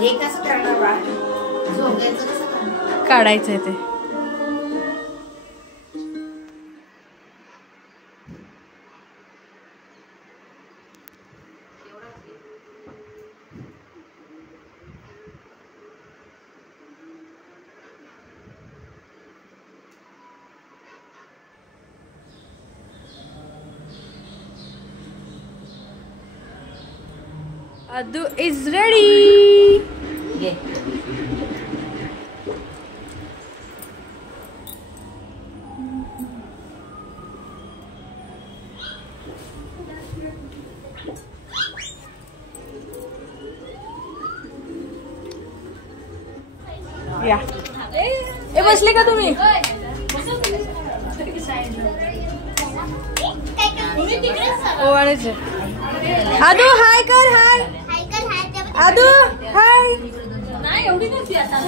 हे कसं करणार बा? झोंगायचं कसं करणार? काढायचंय ते. Adu is ready. घे. या. ए बसले का तुम्ही? ओवाळायचे. आदू हाय कर. हाय आदू हाय. नाही एवढी नसती आता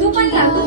तू पण लागतो.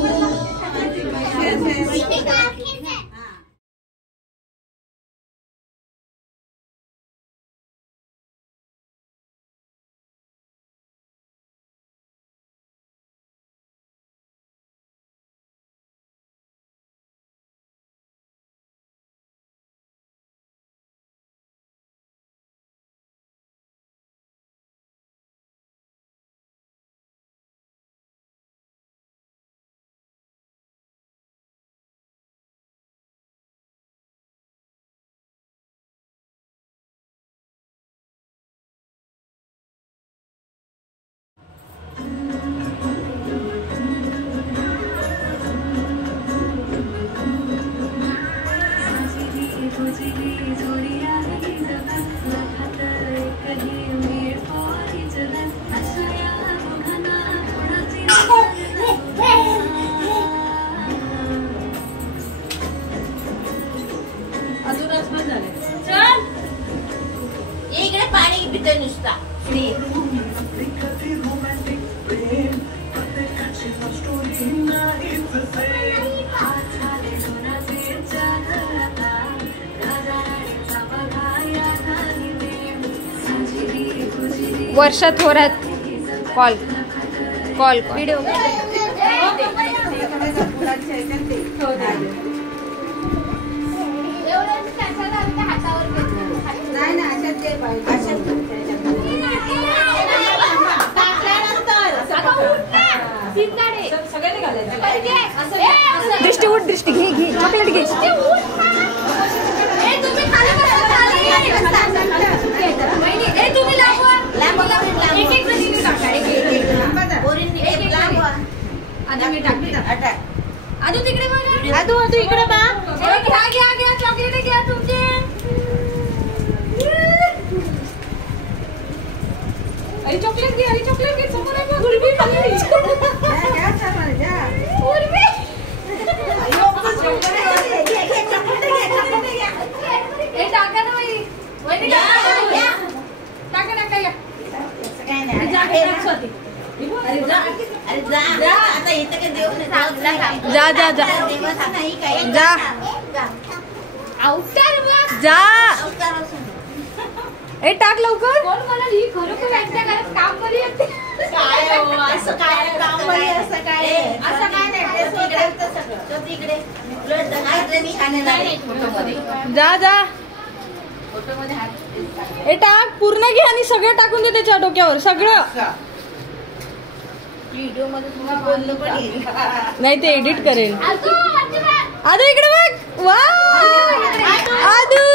नुसता वर्षा थोरात कॉल व्हिडिओ दृष्टी उठ दृष्टी घे चॉकलेट घे आदू तिकडे आदू इकडे बा घ्या चॉकलेट घ्या तुमचे अरे चॉकलेट घे समोर आहे बघ उर्वी टाका ना वहिनी टाका या काय नाही अरे जा आता इथं काय देऊ नाही जा जा अवतार बघ जा ए टाक लवकर कोण मला ही खरोखर यांच्या घरात काम करी येते काय हो असं काय काम बरी असं काय नाही सगळं तिकडे उलट हात खाणे नाही फोटो मध्ये जा फोटो मध्ये हात ए टाक पूर्ण घे आणि सगळं टाकून दे त्याच्या डोक्यावर सगळं व्हिडिओ मध्ये तुम्हाला बोललं पण नाही ते एडिट करेल आदू इकडे बघ वा आदू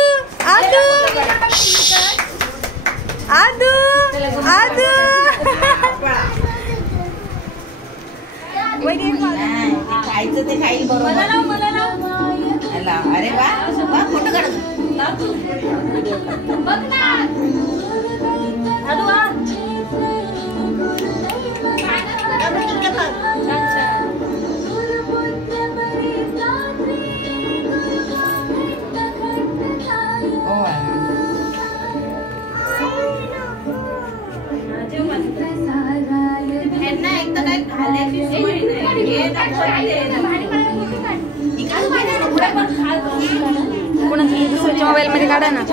खायचं ते खाईल बरोबर अरे वा फोटो काढ बघ ना कोणाचं दुसरं आधीच्या मोबाईल मध्ये काढा ना.